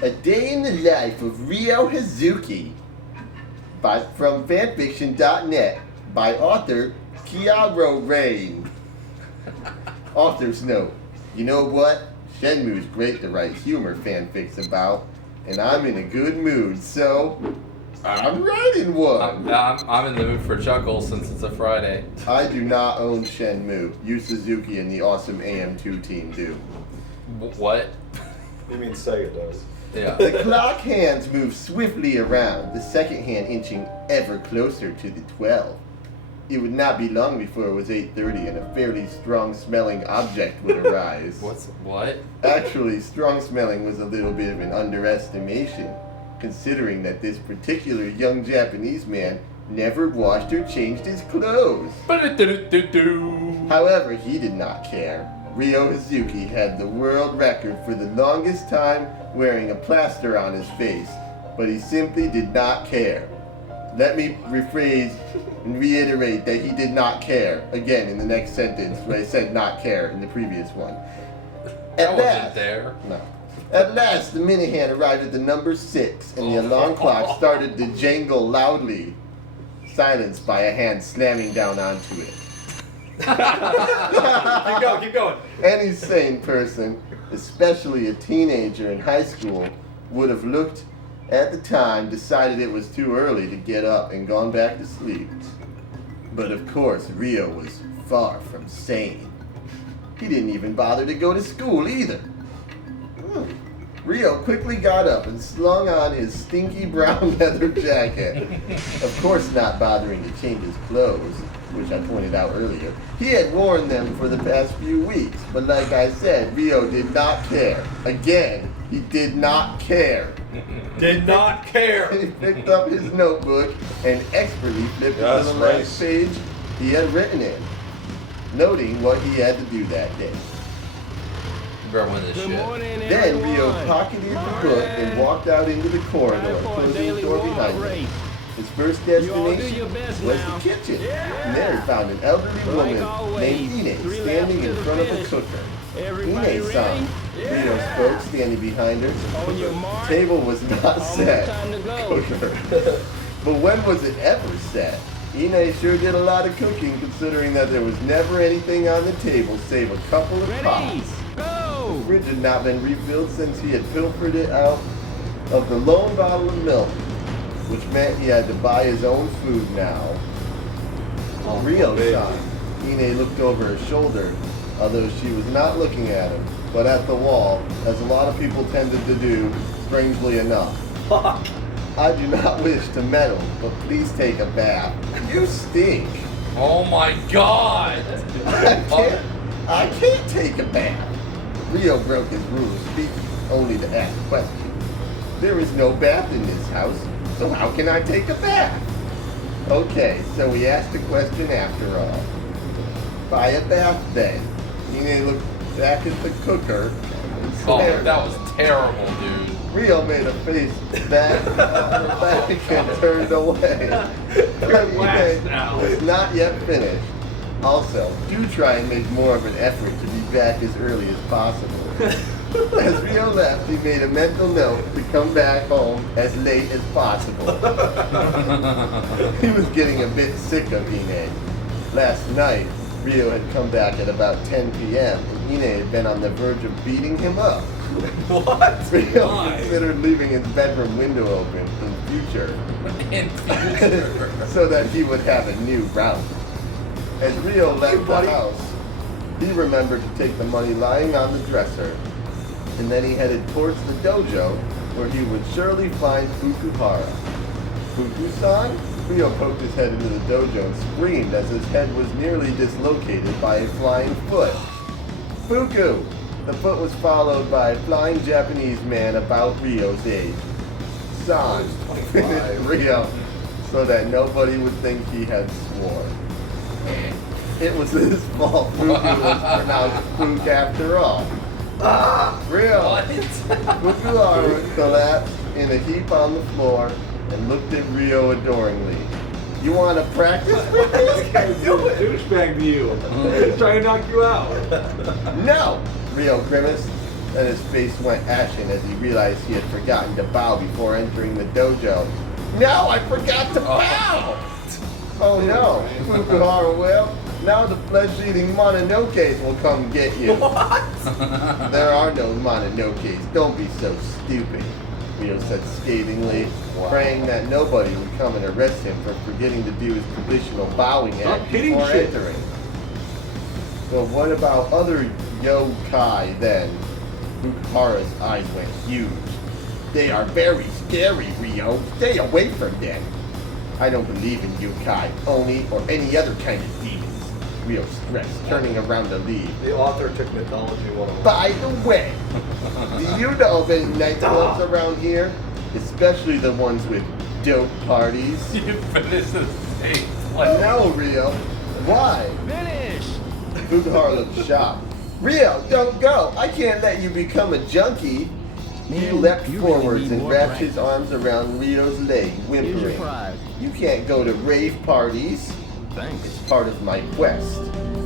A Day in the Life of Ryo Hazuki from fanfiction.net by author Kiaro Rain. Author's note. You know what? Shenmue's great to write humor fanfics about, and I'm in a good mood, so I'm writing one. I'm in the mood for chuckles since it's a Friday. I do not own Shenmue. Yu Suzuki and the awesome AM2 team do. What? You mean Sega does? Yeah. The clock hands move swiftly around, the second hand inching ever closer to the 12. It would not be long before it was 8:30 and a fairly strong-smelling object would arise. What? Actually, strong-smelling was a little bit of an underestimation, considering that this particular young Japanese man never washed or changed his clothes. However, he did not care. Ryo Hazuki had the world record for the longest time wearing a plaster on his face, but he simply did not care. Let me rephrase and reiterate that he did not care again in the next sentence where I said not care in the previous one. That wasn't there. No. At last, the minute hand arrived at the number 6, and the alarm clock started to jangle loudly, silenced by a hand slamming down onto it. Keep going. Any sane person, especially a teenager in high school, would have looked at the time, decided it was too early to get up, and gone back to sleep. But of course, Ryo was far from sane. He didn't even bother to go to school either. Ryo quickly got up and slung on his stinky brown leather jacket. Of course not bothering to change his clothes, which I pointed out earlier. He had worn them for the past few weeks, but like I said, Ryo did not care. Again, he did not care. Did not care. He picked up his notebook and expertly flipped to the last page he had written in, noting what he had to do that day. Bro, win this shit. Then Ryo pocketed the book and walked out into the corridor, closing the door behind him. His first destination was the kitchen. And there he found an elderly woman named Ine standing in front of a cooker. Ine-san, Ryo spoke, standing behind her. The table was not set. Cooker. But when was it ever set? Ine sure did a lot of cooking, considering that there was never anything on the table save a couple of pots. The fridge had not been refilled since he had pilfered it out of the lone bottle of milk, which meant he had to buy his own food now. Ryo-san, Ine looked over her shoulder, although she was not looking at him, but at the wall, as a lot of people tended to do, strangely enough. I do not wish to meddle, but please take a bath. You stink. Oh my god! I can't take a bath. Ryo broke his rule of speaking, only to ask a question. There is no bath in this house, so how can I take a bath? Okay, so we asked a question after all. Buy a bath then. Ine looked back at the cooker and stared. That was terrible, dude. Ryo made a face back and turned away. Ine was not yet finished. Also, do try and make more of an effort to be back as early as possible. As Ryo left, he made a mental note to come back home as late as possible. He was getting a bit sick of Ine. Last night, Ryo had come back at about 10 p.m. and Ine had been on the verge of beating him up. What? Ryo considered leaving his bedroom window open in future. So that he would have a new route. As Ryo left the house, he remembered to take the money lying on the dresser, and then he headed towards the dojo, where he would surely find Fukuhara. Fuku-san? Ryo poked his head into the dojo and screamed as his head was nearly dislocated by a flying foot. Fuku! The foot was followed by a flying Japanese man about Ryo's age. San, finished Ryo, so that nobody would think he had sworn. It was his fault Fuku was pronounced Fook after all. Ryo! Fukuhara collapsed in a heap on the floor and looked at Ryo adoringly. You want to practice with this? Can't do it. Douchebag to you. He's trying to knock you out. No! Ryo grimaced. Then his face went ashen as he realized he had forgotten to bow before entering the dojo. No, I forgot to bow! Oh no, Fukuhara will. Now the flesh-eating Mononokes will come get you. What? There are no Mononokes. Don't be so stupid, Ryo said scathingly, praying that nobody would come and arrest him for forgetting to do his traditional bowing Stop act hitting before shit. entering. Well, what about other yokai then? Fukuhara's eyes went huge. They are very scary, Ryo. Stay away from them. I don't believe in yokai, oni, or any other kind of demons. Ryo stressed, turning around to leave. The author took mythology 101. By the way, do you know of any nightclubs around here? Especially the ones with dope parties? You finished the same place. No, Ryo. Why? Finish! Fukuhara looked shocked. Ryo, don't go! I can't let you become a junkie! He Man, leapt you really forwards need and more wrapped his practice. arms around Ryo's leg, Here's your whimpering. prize. You can't go to rave parties. Thanks. It's part of my quest.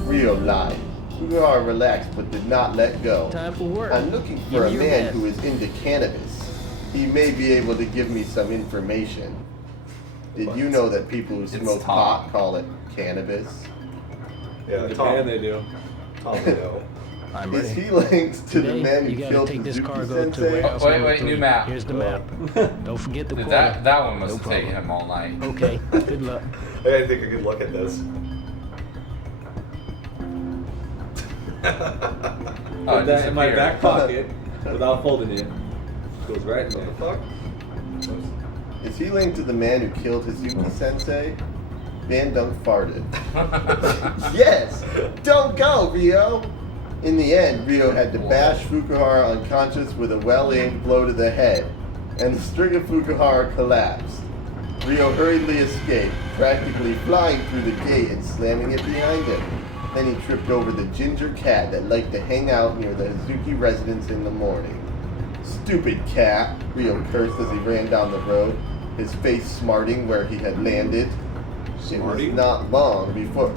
Ryo lied. Fukuhara relaxed but did not let go. Time for work. I'm looking for Give a me your man best. who is into cannabis. He may be able to give me some information. Did you know that people who It's smoke Tom. pot call it cannabis? Yeah, In Tom. Japan they do. Tom, you know. I'm Is ready. he linked to the Today, man you who gotta killed take this Suzuki cargo to Sensei? warehouse Wait, number wait, 3. new map. Here's the map. Don't forget the quota. That one must No have taken problem. him all night. Okay, good luck. I gotta take a good look at this. Oh, Put it that in my disappeared. back pocket without folding it. Goes right in What the there. fuck? Is he linked to the man who killed Suzuki Sensei? Van Dunk farted. Yes! Don't go, Ryo! In the end, Ryo had to bash Fukuhara unconscious with a well-aimed blow to the head, and the string of Fukuhara collapsed. Ryo hurriedly escaped, practically flying through the gate and slamming it behind him. Then he tripped over the ginger cat that liked to hang out near the Hazuki residence in the morning. Stupid cat, Ryo cursed as he ran down the road, his face smarting where he had landed. It was Smarting? not long before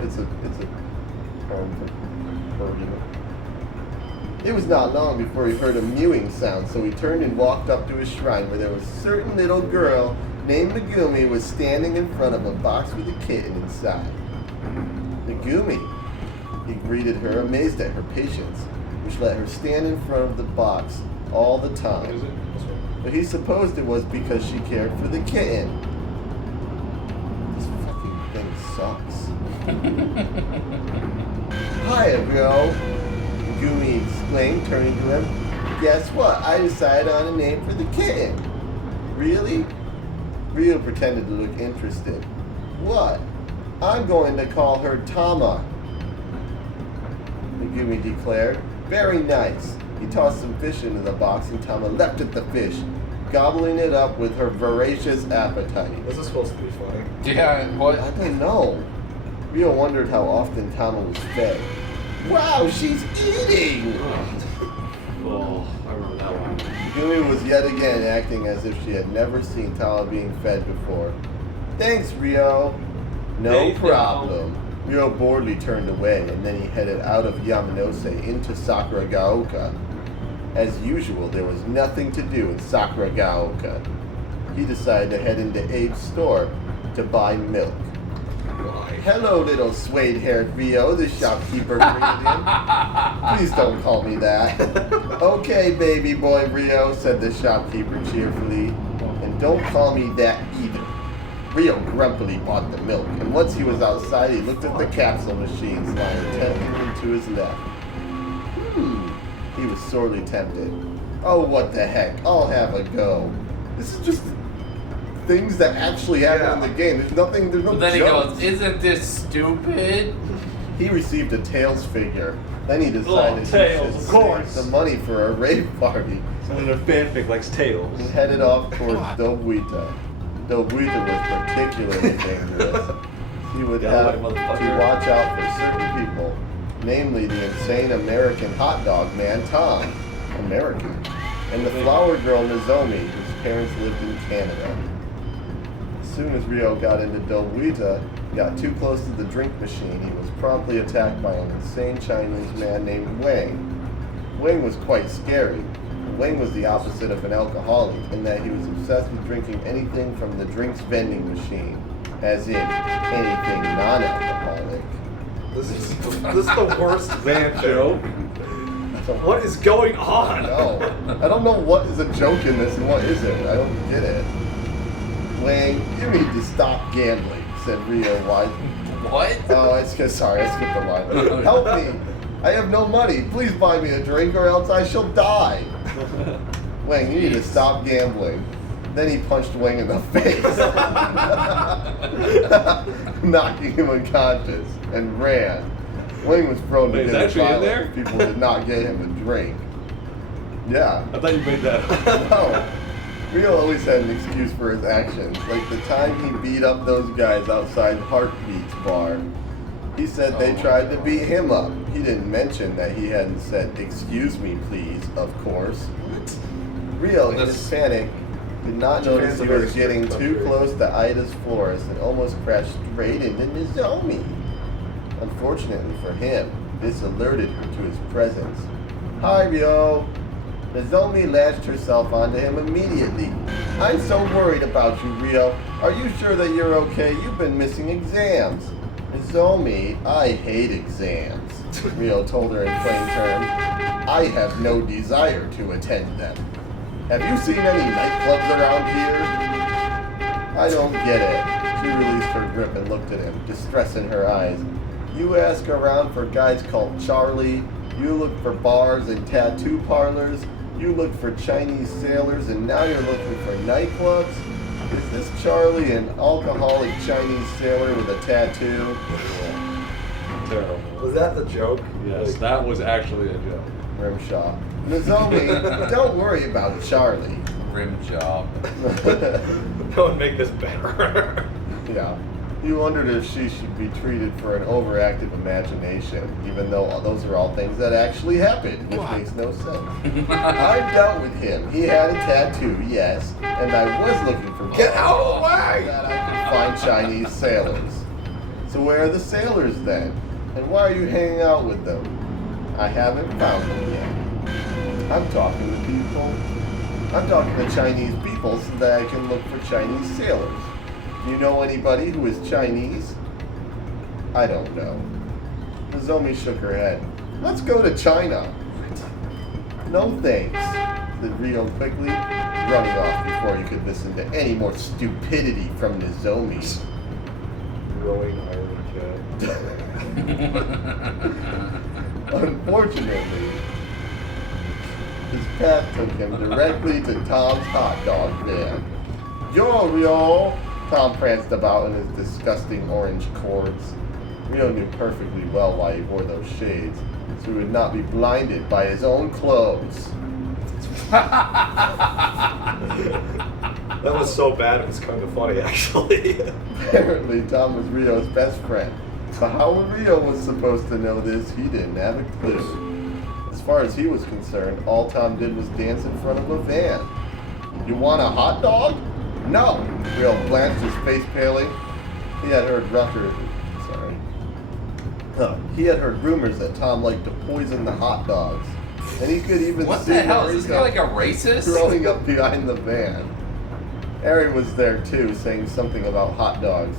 It was not long before he heard a mewing sound, so he turned and walked up to his shrine where there was a certain little girl named Megumi was standing in front of a box with a kitten inside. Megumi, he greeted her, amazed at her patience, which let her stand in front of the box all the What is time. it? This one. But he supposed it was because she cared for the kitten. This fucking thing sucks. Hi, bro. Megumi exclaimed, turning to him. Guess what? I decided on a name for the kitten. Really? Ryo pretended to look interested. What? I'm going to call her Tama, Megumi declared. Very nice. He tossed some fish into the box and Tama leapt at the fish, gobbling it up with her voracious appetite. This is supposed to be funny. Yeah, what? I don't know. Ryo wondered how often Tama was fed. Wow, she's eating! Oh, I remember that one. Megumi was yet again acting as if she had never seen Tama being fed before. Thanks, Ryo. No Thanks, problem. Ryo boredly turned away, and then he headed out of Yamanose into Sakuragaoka. As usual, there was nothing to do in Sakuragaoka. He decided to head into Abe's store to buy milk. Why? Hello, little suede-haired Ryo, the shopkeeper greeted him. Please don't call me that. Okay, baby boy Ryo, said the shopkeeper cheerfully. And don't call me that either. Ryo grumpily bought the milk, and once he was outside, he looked at the capsule machines lying temptingly to his left. He was sorely tempted. Oh, what the heck, I'll have a go. This is just things that actually happen in the game. There's no But then he jokes. goes, "Isn't this stupid?" He received a Tails figure. Then he decided Tails, he of should course. save the money for a rave party Someone in a fanfic likes tails. and headed off towards Dobuita. Dobuita was particularly dangerous. He would Get have away, to motherfucker. watch out for certain people, namely the insane American hot dog man Tom, American, and the flower girl Nozomi, whose parents lived in Canada. As soon as Ryo got into Dobuita, got too close to the drink machine, he was promptly attacked by an insane Chinese man named Wang. Wang was quite scary. Wang was the opposite of an alcoholic in that he was obsessed with drinking anything from the drinks vending machine, as in anything non-alcoholic. This is the worst Van joke. So What is going on? No, I don't know what is a joke in this and what isn't. I don't get it. Wang, you need to stop gambling, said Rio wisely. What? Oh, I skipped the line. Help me. I have no money. Please buy me a drink or else I shall die. Wang, you need to stop gambling. Then he punched Wang in the face, knocking him unconscious, and ran. Wang was prone to Wait, is give that actually in violence. there? People did not get him a drink. Yeah. I thought you made that up. No. Rio always had an excuse for his actions, like the time he beat up those guys outside Heartbeat's bar. He said they tried to beat him up. He didn't mention that he hadn't said, "Excuse me, please," of course. Rio, in his panic, did not notice he was getting too close to Ida's florist and almost crashed straight into Nozomi. Unfortunately for him, this alerted her to his presence. "Hi, Rio." Nozomi lashed herself onto him immediately. "I'm so worried about you, Rio. Are you sure that you're okay? You've been missing exams." "Nozomi, I hate exams," Rio told her in plain terms. "I have no desire to attend them. Have you seen any nightclubs around here?" "I don't get it." She released her grip and looked at him, distress in her eyes. "You ask around for guys called Charlie. You look for bars and tattoo parlors. You look for Chinese sailors, and now you're looking for nightclubs? Is this Charlie an alcoholic Chinese sailor with a tattoo?" Terrible. Was that the joke? Yes, Like, that was actually a joke. Rimshaw. "Nozomi, don't worry about Charlie." Rim job. that would make this better. Yeah. He wondered if she should be treated for an overactive imagination, even though those are all things that actually happened, which makes no sense. "I dealt with him. He had a tattoo, yes, and I was looking for Get out of the way! that I could find Chinese sailors. So where are the sailors then? And why are you hanging out with them?" "I haven't found them yet. I'm talking to people. I'm talking to Chinese people so that I can look for Chinese sailors. Do you know anybody who is Chinese?" "I don't know." Nozomi shook her head. "Let's go to China." "No thanks," said Rio quickly, running off before he could listen to any more stupidity from Nozomi. Growing Iron Cat. Unfortunately, his path took him directly to Tom's hot dog van. "Yo, Rio!" Tom pranced about in his disgusting orange cords. Rio knew perfectly well why he wore those shades, so he would not be blinded by his own clothes. That was so bad it was kind of funny, actually. Apparently, Tom was Rio's best friend. But how Rio was supposed to know this, he didn't have a clue. As far as he was concerned, all Tom did was dance in front of a van. "You want a hot dog?" "No!" Rio blanched, his face paling. He had heard He had heard rumors that Tom liked to poison the hot dogs. And he could even What see the hell? Is this guy Marika like a racist? growing up behind the van. Harry was there too, saying something about hot dogs.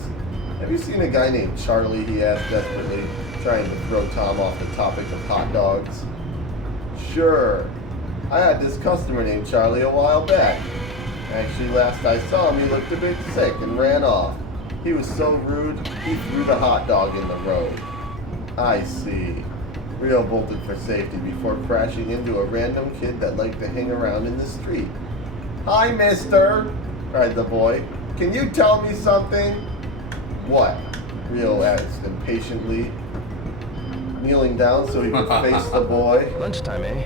"Have you seen a guy named Charlie?" he asked desperately, trying to throw Tom off the topic of hot dogs. "Sure. I had this customer named Charlie a while back. Actually, last I saw him, he looked a bit sick and ran off. He was so rude, he threw the hot dog in the road." "I see." Rio bolted for safety before crashing into a random kid that liked to hang around in the street. "Hi, mister!" cried the boy. "Can you tell me something?" "What?" Rio asked impatiently, kneeling down so he could face the boy. Lunchtime, eh?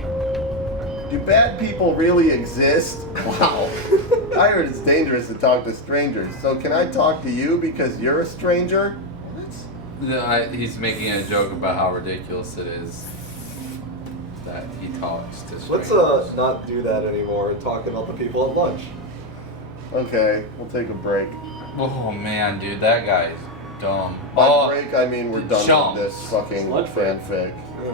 "Do bad people really exist?" Wow. "I heard it's dangerous to talk to strangers, so can I talk to you because you're a stranger?" He's making a joke about how ridiculous it is that he talks to strangers. Let's not do that anymore and talk about the people at lunch. Okay, we'll take a break. Oh man, dude, that guy's dumb. By Oh, break, I mean we're done chumps. with this fucking Lunch break. fanfic. Yeah.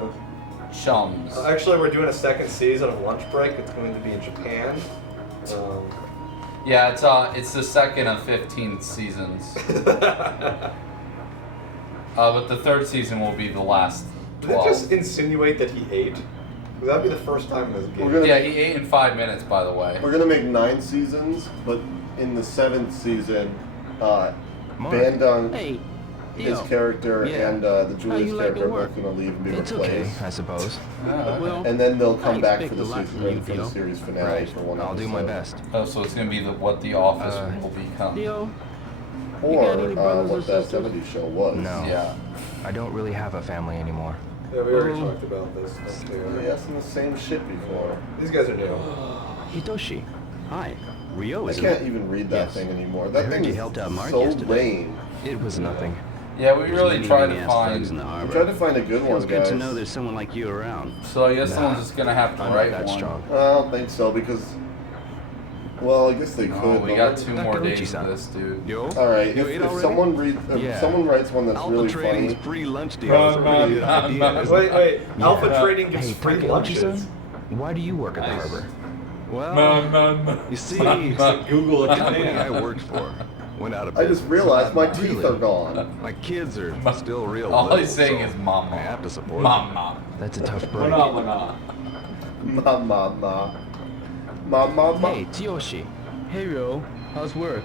chums. Actually, we're doing a second season of Lunch Break. It's going to be in Japan. Yeah, it's the second of 15 seasons. But the third season will be the last 12. Did it just insinuate that he ate? Because that'd be the first time in this game. Yeah, he ate in 5 minutes, by the way. We're gonna make 9 seasons, but in the 7th season, Bandung, Hey, his yo. character, Yeah. and the Julius you like character your are work? both gonna leave and be It's replaced. okay, I suppose. Well, And then they'll I come back for expect the a lot season from you, for the Theo. series finale Right, for one I'll do my episode. best. Oh, so it's gonna be what The Office will become. Theo, Or You got any brothers or what that sisters? 70s show was. No. Yeah. I don't really have a family anymore. Yeah, we already Oh. talked about this. Don't We care. asked them the same shit before. These guys are new. Hitoshi. hi. Rio I isn't can't it? even read that Yes. thing anymore. I That heard thing you is helped out Mark so yesterday. lame. It was nothing. Yeah, we There's really many tried to many-ass thugs in find. the I'm harbor. trying to find a good one, Feels good guys. to know there's someone like you around. So I guess Nah. someone's just gonna have to I'm write not that one. strong. I don't think so because, well, I guess they could. Oh, we but got what- 2 more Dr. days Uchi-san. of this, dude. Yo? All right, You if, ate if already? someone reads, if Yeah. someone writes one that's Alpha really Trading's funny, free lunch deal. Run, That's a pretty good run, idea, run. isn't Wait, it? wait. Alpha Yeah. Trading gives Hey, free Takeuchi-san, lunches. why do you work at the Nice. harbor? Well, Man. you see, Man. Google The company I account. worked for went out of I business. just realized my teeth Really? are gone. My kids are still real All little, he's saying so is mama. I have to support Mama. them. That's a tough break. Phenomena. Ma. Hey, Tsuyoshi. Hey, Rio. How's work?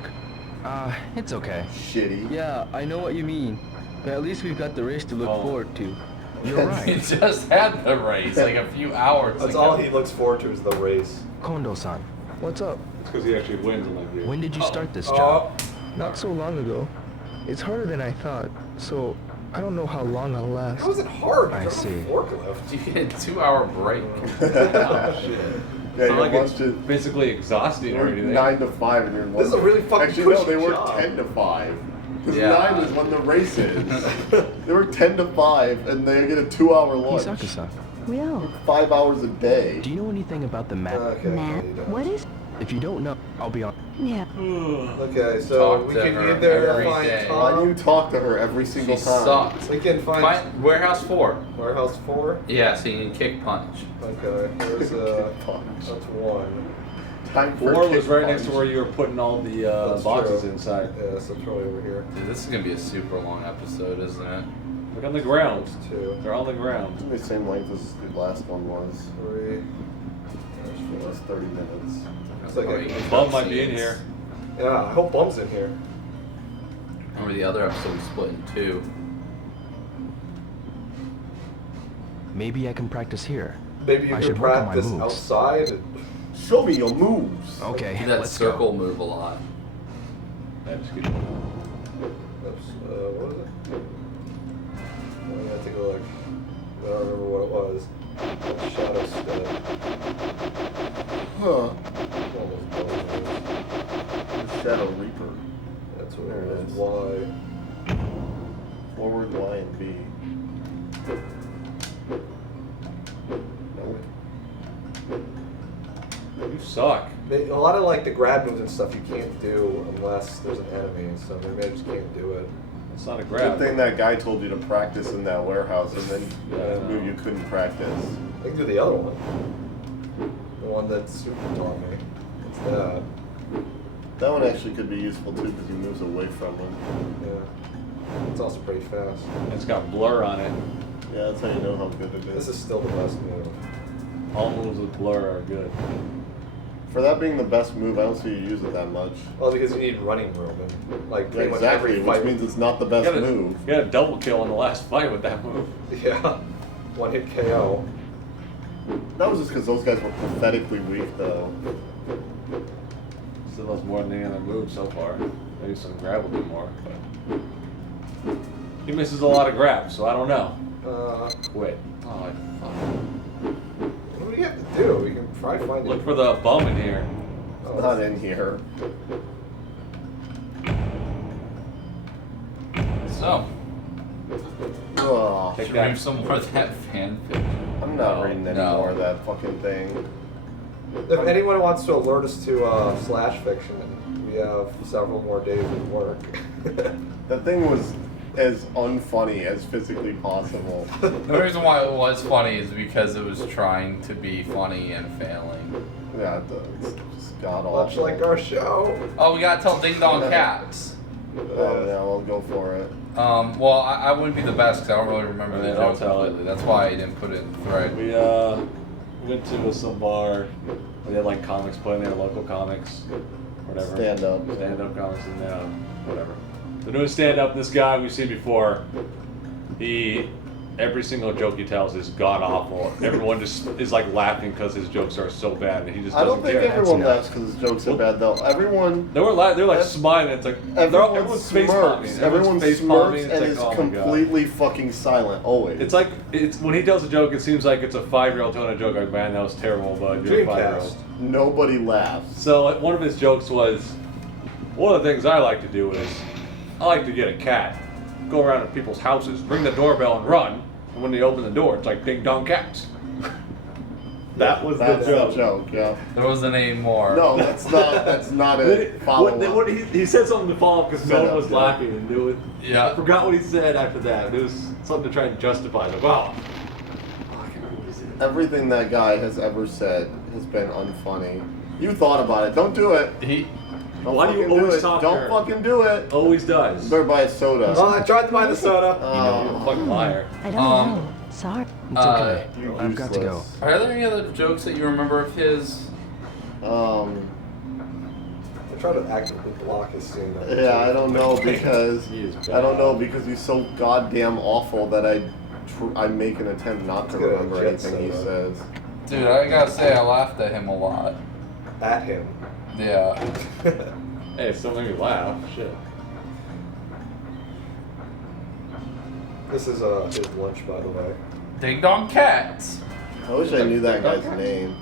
It's okay. Shitty. Yeah, I know what you mean. But at least we've got the race to look Oh. forward to. You're He right. just had the race like a few hours That's ago. all he looks forward to is the race. Kondo-san, what's up? It's because he actually wins in like When did you start this Oh, job? Not so long ago. It's harder than I thought, so I don't know how long I'll last. how is it hard? I You're on a see. forklift. You get a 2-hour break. Yeah, It's you not like watched it's it. physically exhausting or They anything. 9 to 5, and you're. This is a really fucking Actually, no, cushy they work job. 10 to 5. Because Yeah. 9 is when the race is. They work 10 to 5, and they get a 2-hour lunch. Hisaka-san, Rio, 5 hours a day. do you know anything about the map? Okay, Matt, you don't. what is? If you don't know, I'll be on. Yeah. Okay, so Talk we to can her either every find day. Why do you Tom. talk to her every She single time? sucks. We can find Find Warehouse 4. Warehouse 4. Yeah, so you can kick punch. Okay, there's Punch. that's 1. Time for 4 a was kick right next to punch. where you were putting all the That's boxes true. inside. Yeah, so it's probably over here. Dude, this is gonna be a super long episode, isn't it? Look on the ground. There's 2. They're on the ground. It's the same length as the last one was. 3. It was 30 minutes. Looks like Probably I, Bum might be in here. yeah, I hope Bum's in here. Remember the other episode was split in 2. Maybe I can practice here. Maybe you I can should work on my practice moves. outside. Show me your moves. Okay, Do that let's circle go. move a lot. That's good. Oops, what is it? I'm gonna take a look. I don't remember what it was. That's Shadow Step. Huh. Almost both. Shadow Reaper. That's what There it it was. is. Y. Forward Y and B. Nope. You suck. A lot of like the grab moves and stuff you can't do unless there's an enemy, so maybe I just can't do it. It's not a Good grab. thing that guy told you to practice in that warehouse, and then Yeah, I move know. you couldn't practice. I can do the other one. The one that Super taught me. It's that. That one actually could be useful too because he moves away from him. Yeah. It's also pretty fast. It's got blur on it. Yeah, that's how you know how good it This is. is still the best move. All moves with blur are good. For that being the best move, I don't see you use it that much. Well, because you need running room and like Yeah, pretty much exactly, every which fight. means it's not the You best got, move. you got a double kill in the last fight with that move. Yeah. One hit KO. That was just because those guys were pathetically weak, though. Still has more than any other move so far. Maybe some grab will do more, but he misses a lot of grabs, so I don't know. Quit. Oh, fuck. What do we have to do? We can try finding. Look for the bum in here. Oh, Not in here. So, Ugh. Take should we that. read some more of that fan fiction? I'm not No, reading any no. more of that fucking thing. If anyone wants to alert us to slash fiction, we have several more days of work. That thing was as unfunny as physically possible. The reason why it was funny is because it was trying to be funny and failing. Yeah, it's just god awful. Much like our show. Oh, we gotta tell Ding Dong Cats. Oh yeah, well go for it. Well, I wouldn't be the best because I don't really remember the Yeah, I'll joke tell it. completely. That's why I didn't put it in the thread. We went to some bar. We had like comics put in there, local comics, whatever. Stand up. Stand-up comics and whatever. They're doing stand-up. This guy we've seen before. Every single joke he tells is god awful. Everyone just is like laughing because his jokes are so bad, and he just I doesn't don't think care. everyone laughs because his jokes are bad though. Everyone. They're like smiling. It's like everyone's face palming. Everyone face smirks palming. and It's is like, oh my God. completely fucking silent always. It's like when he tells a joke, it seems like it's a 5-year-old telling a joke. Like, man, that was terrible, but you're a 5-year-old. Nobody laughs. So one of his jokes was, one of the things I like to do is, I like to get a cat, go around to people's houses, ring the doorbell and run, and when they open the door, it's like Ding Dong Cats. That was That's the joke. the joke, yeah. There wasn't any more. No, that's not a follow-up. He said something to follow up because no one was yeah. laughing and knew it. Yeah. I forgot what he said after that. It was something to try and justify. Like, wow. I can't remember what he said. Everything that guy has ever said has been unfunny. You thought about it. Don't do it. Don't Why do you fucking always it. talk Don't dirt? fucking do it. Always does. Better buy a soda. Oh, I tried to buy the soda. You're a fucking liar. I don't know. Sorry. It's okay. You're I've got to go. useless. Are there any other jokes that you remember of his? I try to actively block his scene. Yeah, I don't know because He is I don't bad. know because he's so goddamn awful that I make an attempt not to Let's get a remember jet anything he soda. says. Dude, I gotta say, I laughed at him a lot. At him. Yeah. Hey, it still made me laugh. Shit. This is his lunch, by the way. Ding Dong Cats. I wish I knew that guy's name.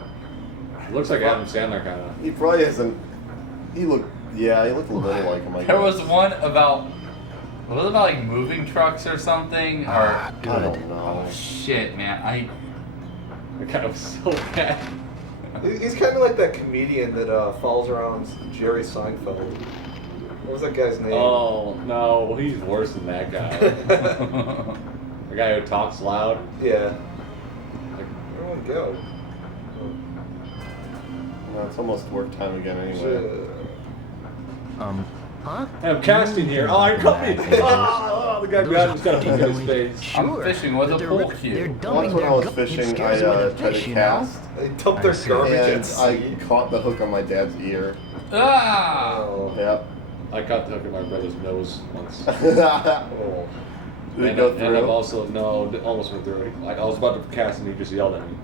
It looks like Adam Sandler kind of. He probably isn't. He looked a little like him. I There guess. was one about, was it about like moving trucks or something? Or, I don't know. oh shit, man. It kind of so bad. He's kind of like that comedian that follows around Jerry Seinfeld. What was that guy's name? Oh no, well he's worse than that guy. The guy who talks loud. Yeah. Like, Everyone go. No, it's almost work time again anyway. Huh? hey, I'm casting here. Oh, I cut me. Oh, the guy behind him's got a hook in his face. I'm fishing with a They're pool they're cue. dumping Once when their I was gu- it fishing, scares away the tried fish, to you know? cast, They dumped their I see. garbage at and sea. I caught the hook on my dad's ear. Ah! Oh. Yep. I caught the hook in my brother's nose once. Did Oh. it go And I've through? also almost went through. Like I was about to cast and he just yelled at me.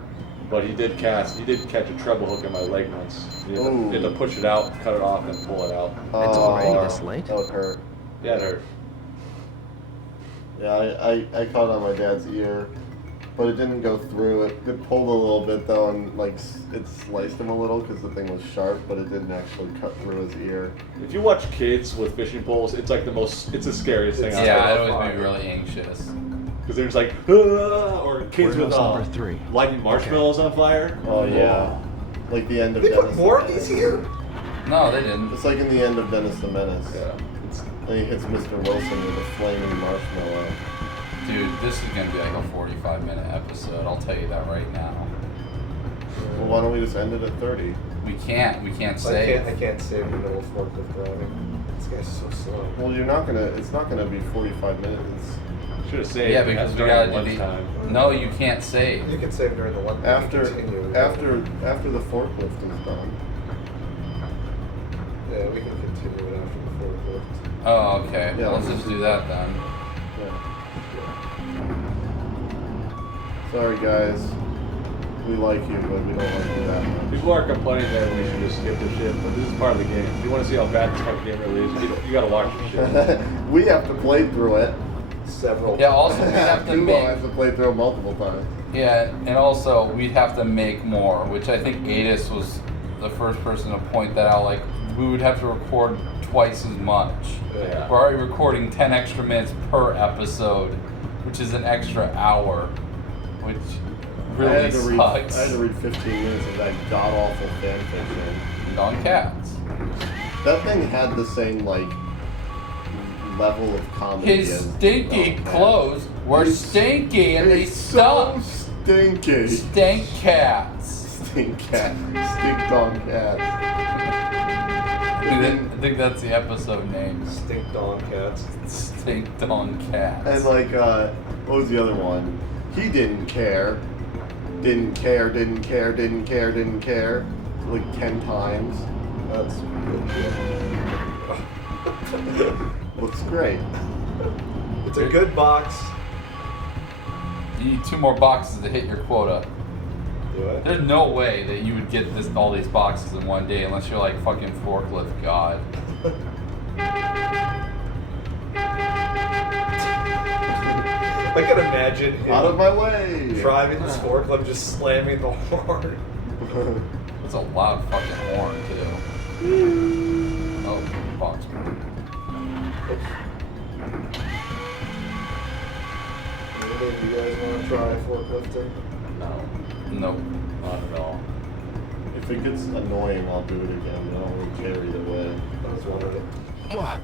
But he did cast. He did catch a treble hook in my leg once. You had to push it out, cut it off, and pull it out. It's already Oh, this late? That would hurt. Yeah, it hurt. Yeah, I caught on my dad's ear, but it didn't go through. It pulled a little bit though, and like it sliced him a little because the thing was sharp, but it didn't actually cut through his ear. If you watch kids with fishing poles, it's like it's the scariest thing. Yeah, I've I'd ever always be really anxious. Because there's like, "Ah," or kids with Warehouse number 3. lighting marshmallows on fire. Oh yeah, like the end of They Dennis. put more the of these Menace. here? No, they didn't. It's like in the end of Dennis the Menace. Yeah. And he hits Mr. Wilson with a flaming marshmallow. Dude, this is gonna be like a 45-minute episode. I'll tell you that right now. Well, why don't we just end it at 30? We can't I save. can't save the middle of forklift driving. This guy's so slow. Well, it's not gonna be 45 minutes. Should have saved. Yeah, because we during gotta do lunchtime. No, you can't save. You can save during the lunch. After Continue. the forklift is done. Yeah, we can continue it after the forklift. Oh, okay. Yeah, Let's just do that then. Yeah. Sorry guys, we like you, but we don't like you that much. People are complaining that we should just skip this shit, but this is part of the game. If you want to see how bad this fucking game really is, you gotta watch this shit. We have to play through it. Several. Yeah, also we have to Kubo has make. to play through it multiple times. Yeah, and also we'd have to make more, which I think Adis was the first person to point that out. Like, we would have to record twice as much. Yeah. We're already recording 10 extra minutes per episode, which is an extra hour, which really I had sucks. to read 15 minutes of that god awful fan fiction. On Cats. That thing had the same like level of comedy. His as stinky Tom Hanks. clothes were It's- stinky and they It's stunk. so stinky. Stink cats. Stink cat. Stink dog cat. I think that's the episode name. Stink dong cats. Stink on cats. And like, what was the other one? He didn't care. Didn't care, didn't care, didn't care, didn't care. Like 10 times. That's good. Looks great. It's a good box. You need 2 more boxes to hit your quota. Do I? There's no way that you would get all these boxes in one day unless you're like fucking forklift god. I can imagine him Out of my way! driving this forklift, just slamming the horn. It's a loud fucking horn too. Oh, box. Anything you guys want to try forklifting? No, Nope. not at all. If it gets annoying, I'll do it again. I don't really care either way. I was wondering. Mwah.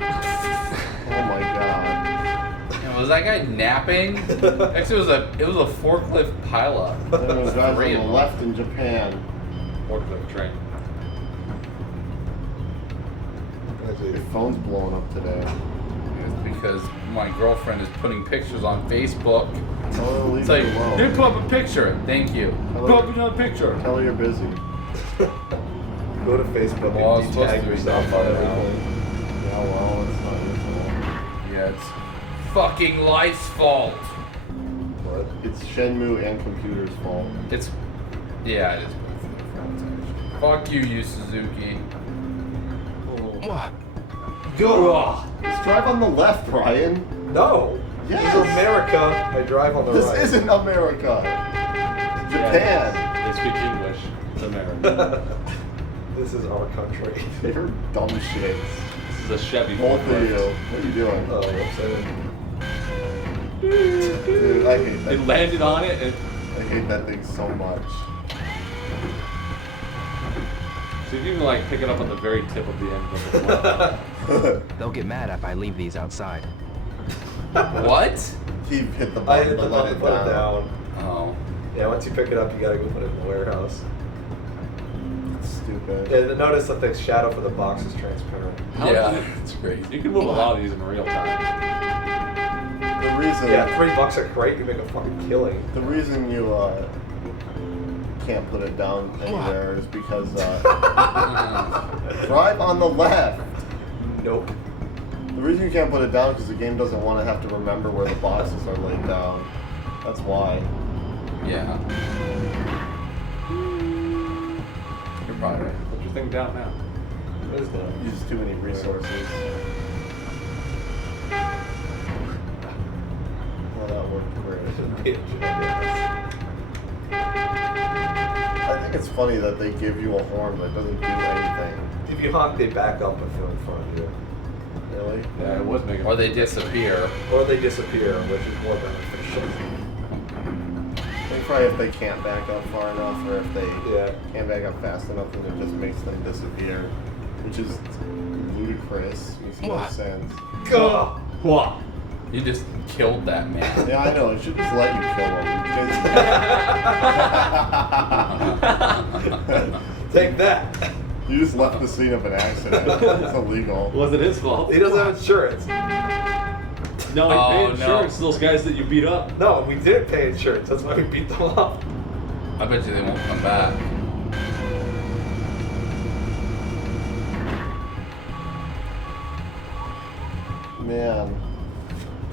Oh my god. And was that guy napping? Actually, it was a forklift pileup. There was guys Three on of the them. left in Japan. Forklift train. Your phone's blowing up today. It's because my girlfriend is putting pictures on Facebook. Tell her to leave It's it like, alone. here, put up a picture. Thank you. Tell Put up her, another picture. tell her you're busy. Go to Facebook Well, I was and supposed tag to be yourself done on by now. everything. Yeah, well, it's not your fault. Yeah, it's fucking life's fault. What? It's Shenmue and computer's fault. It's, yeah, it is. Fuck you, Yu Suzuki. Mwah. Go! Just drive on the left, Ryan. No! Yes. This is America. I drive on the This right. isn't America. Japan. They speak English. It's America. This is our country. You're dumb shits. This is a Chevy Both of you. forklift. What are you doing? Oh, upsetting. Dude, I hate that. It landed on it and I hate that thing so much. so you can like pick it up on the very tip of the end of the floor. They'll get mad if I leave these outside. What? He hit the I button hit to the let button it to put it down. down. Oh. Yeah, once you pick it up, you gotta go put it in the warehouse. It's stupid. And notice that the shadow for the box is transparent. Yeah, it's great. You can move a lot of these in real time. The reason. Yeah, $3 a crate, you make a fucking killing. The reason you can't put it down anywhere is because drive on the left. Nope. The reason you can't put it down is because the game doesn't want to have to remember where the boxes are laid down. That's why. Yeah. You're probably right. Put your thing down now. What is that? Use too many resources. Well, that worked great. I think it's funny that they give you a horn but it doesn't do anything. If you honk, they back up if they're in front of you. Really? Yeah, it was making. Or they disappear. Or they disappear, which is more beneficial. I think probably if they can't back up far enough or if they Yeah. can't back up fast enough, then it just makes them disappear. Which is ludicrous. Makes no What? sense. Go! Whoa. You just killed that man. Yeah, I know. It should just let you kill him. Take that! You just left the scene of an accident. It's illegal. Was it his fault? He doesn't have insurance. No, he Oh, paid no. insurance to those guys that you beat up. No, we didn't pay insurance. That's why we beat them up. I bet you they won't come back. Man.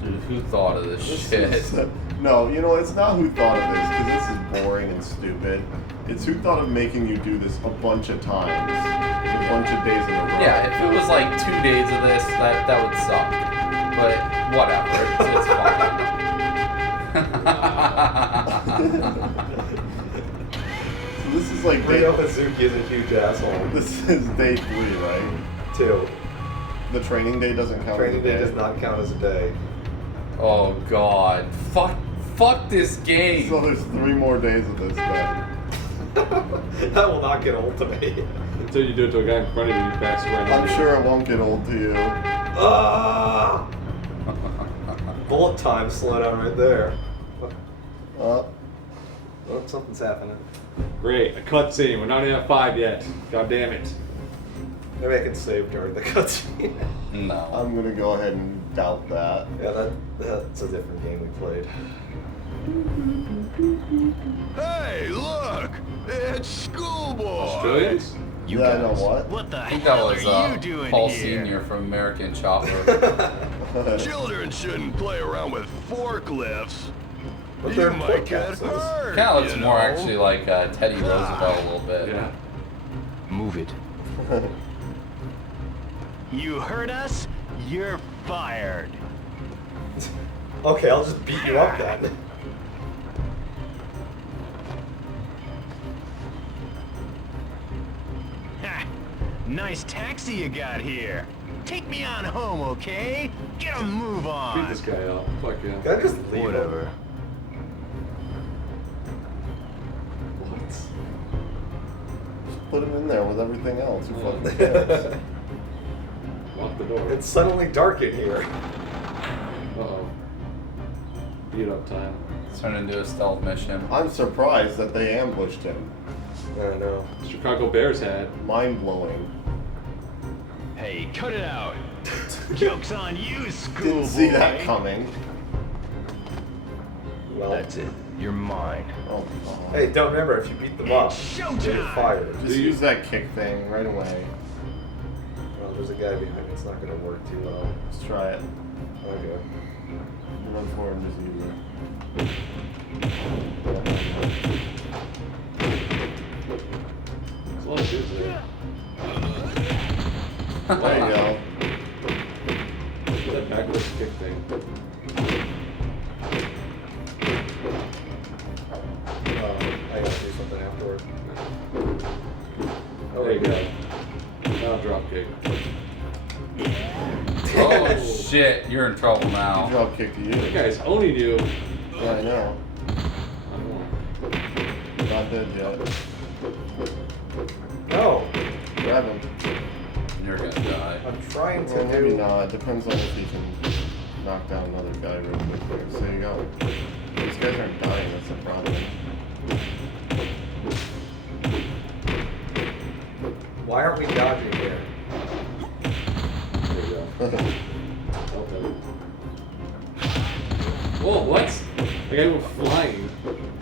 Dude, who thought of this This shit? is- no, you know, it's not who thought of this, because this is boring and stupid. It's who thought of making you do this a bunch of times. A bunch of days in a row. Yeah, if it was like 2 days of this, that would suck. But whatever, it's fine. So this is like Ryo day, Hazuki is a huge asshole. this is day 3, right? 2. The training day doesn't count Training as a day does not count as a day. Oh god. Fuck this game. So there's 3 more days of this then. That will not get old to me. Until you do it to a guy in front of you, you pass around. I'm sure it won't get old to you. Ah! Bullet time slowed down right there. Oh, Oh, something's happening. Great, a cutscene. We're not even at 5 yet. God damn it. Maybe I can save during the cutscene. No. I'm gonna go ahead and doubt that. Yeah, that's a different game we played. Hey, look! It's Schoolboy! Australians? You yeah, I guys. know what. What the I think hell that was are you doing Paul here? Sr. from American Chopper. Children shouldn't play around with forklifts. But You they're might get pickaxes. hurt. Kind of looks you more know? actually like Teddy Roosevelt a little bit. Yeah. Move it. You heard us? You're fired. Okay, I'll just beat you up then. Ha, nice taxi you got here. Take me on home, okay? Get a move Beat on. this guy up. Fuck yeah. Can I just leave him? Whatever. What? Just put him in there with everything else. Who fucking cares? Lock the door. It's suddenly dark in here. Uh-oh. Beat up time. It's turned into a stealth mission. I'm surprised that they ambushed him. I don't know. Chicago Bears hat. Mind blowing. Hey, cut it out. Joke's on you, schoolboy. Didn't see that coming. Well, That's it. You're mine. Oh, God. hey, don't remember, if you beat them up, It's you're showtime. fired. Just use that kick thing right away. Well, there's a guy behind me. It's not going to work too well. Let's try it. Okay. Run for him, just use it. There's a lot of dudes there. There you go. That backwards kick thing. I got to do something afterward. There you go. Now drop kick. Oh shit, you're in trouble now. Drop kick to That you. guy's owning you. Yeah, I know. I don't know. Not dead yet. No, Grab him. You're gonna die. I'm trying to Well, maybe do... not. Depends on if he can knock down another guy real quick here. So there you go. These guys aren't dying, that's the problem. Why aren't we dodging here? There you go. Okay. Whoa, what? The guy went flying.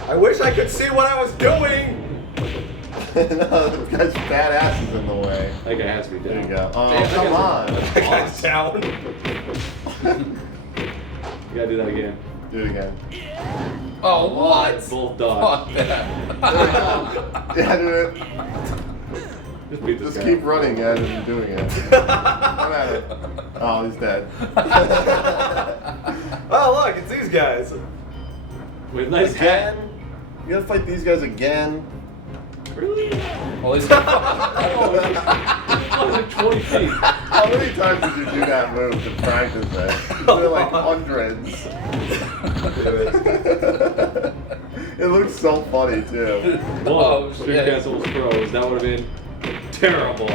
I wish I could see what I was doing! No, this guy's fat ass is in the way. That guy has to be There down. you go. Oh, Damn, that come guy's- on. That guy's down. You gotta do that again. Do it again. Oh, what? Both dodge. Fuck that. Yeah, do it. Just beat this Just guy keep up. running at it and doing it. Come at it. Oh, he's dead. Oh, look, it's these guys. With nice Again? hat. You gotta fight these guys again? Really? Well, he's Oh, it's like 20 feet. How many times did you do that move to practice it? They're like hundreds. It looks so funny too. Whoa, Oh, Dreamcast was pros. That would have been terrible.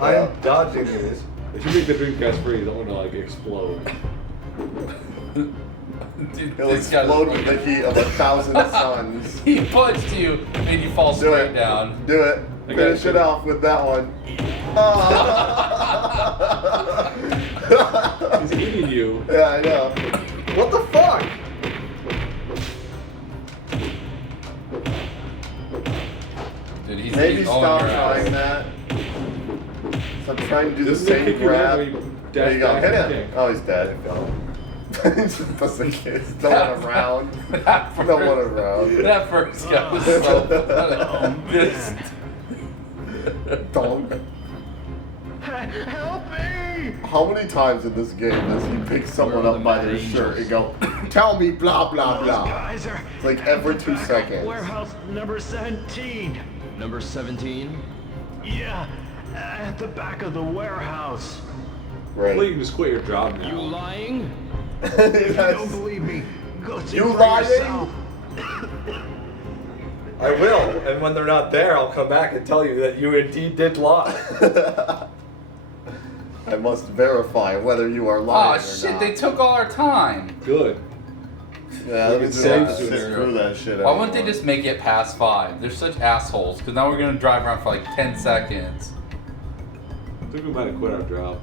I'm dodging these. If you make the Dreamcast free, that one will like explode. Dude, It'll this guy's explode with the heat of 1,000 suns. He punched you, made you fall Do straight it. down. Do it. I got Finish it. it off with that one. Oh. He's eating you. Yeah, I know. What the fuck? Dude, he's Maybe he's owning stop your ass. trying that. Stop trying to do the Doesn't it same kick you out grab. when you There you dash go. back Hit and him. kick? Oh, he's dead. Just doesn't care. He's throwing around. That No one around. That first guy was so funny. Just Dong. Help me! How many times in this game does he pick someone Where are up the by mad their angels? shirt and go, tell me blah blah Those blah? guys are It's like every at the 2 back of seconds. Warehouse number 17. Number 17? Yeah, at the back of the warehouse. Well, you Right. can just quit your job now. You lying? If you don't Yes. believe me, go see You for lying? yourself. I will, and when they're not there, I'll come back and tell you that you indeed did lie. I must verify whether you are lying Oh or shit! not. They took all our time. Good. Yeah, We that can means we save have to you sit there. through that shit. Why wouldn't they anymore. just make it past 5? They're such assholes. Because now we're gonna drive around for like 10 seconds. I think we might have quit our job.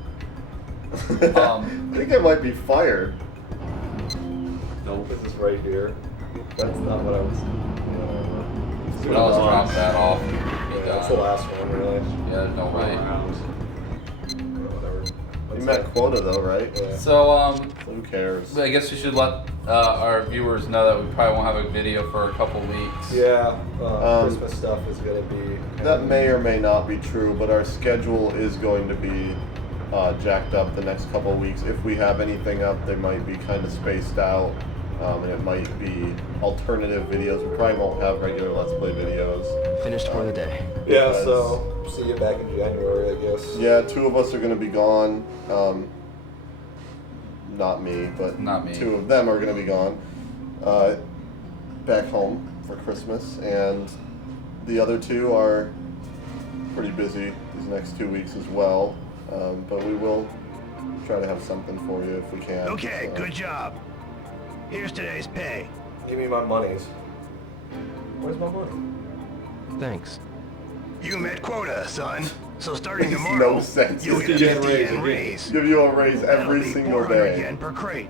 I think I might be fired. Nope. This is right here. That's not what I was. But I'll just drop that off. Be Yeah, that's the done. last one, really. Yeah, there's no way. Whatever. You met quota though, right? Yeah. So, Who cares? I guess we should let our viewers know that we probably won't have a video for a couple weeks. Yeah, Christmas stuff is gonna be. That may or may not be true, but our schedule is going to be jacked up the next couple of weeks. If we have anything up, they might be kind of spaced out, and it might be alternative videos. We probably won't have regular Let's Play videos. Finished for the day. Yeah, because- so see you back in January, I guess. Yeah, 2 of us are going to be gone. Not me, but Not me. 2 of them are going to be gone. Back home for Christmas, and the other 2 are pretty busy these next 2 weeks as well. But we will try to have something for you if we can. Okay, so. good job. Here's today's pay. Give me my monies. Where's my money? Thanks. You met quota, son. So starting Makes tomorrow, no sense. you'll Just get a get 50 raised yen again. raise. Give you a raise That'll every be single 400 day. yen per crate.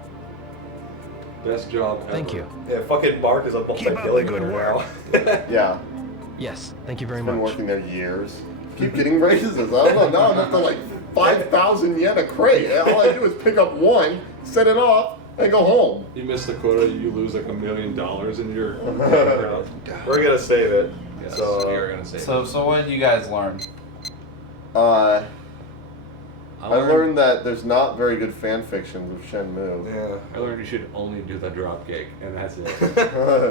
Best job ever. Thank you. Yeah, fucking Mark is a Keep up the multi-billionaire good now. work. Yeah, Yes, thank you very been much. working there years. Keep getting raises. I don't know. Now I'm up to like 5,000 yen a crate. All I do is pick up one, set it off, and go home. You miss the quota, you lose like $1 million in your. We're gonna save it. Yes, So, we are gonna say. So what did you guys learn? I learned that there's not very good fan fiction with Shenmue. yeah. I learned you should only do the drop kick, and that's it.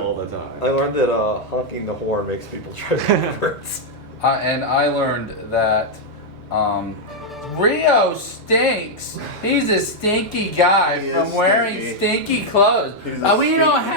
All the time. I learned that honking the horn makes people drive backwards. And I learned that Rio stinks. He's a stinky guy He from is wearing stinky. stinky clothes. He's a We don't stinky have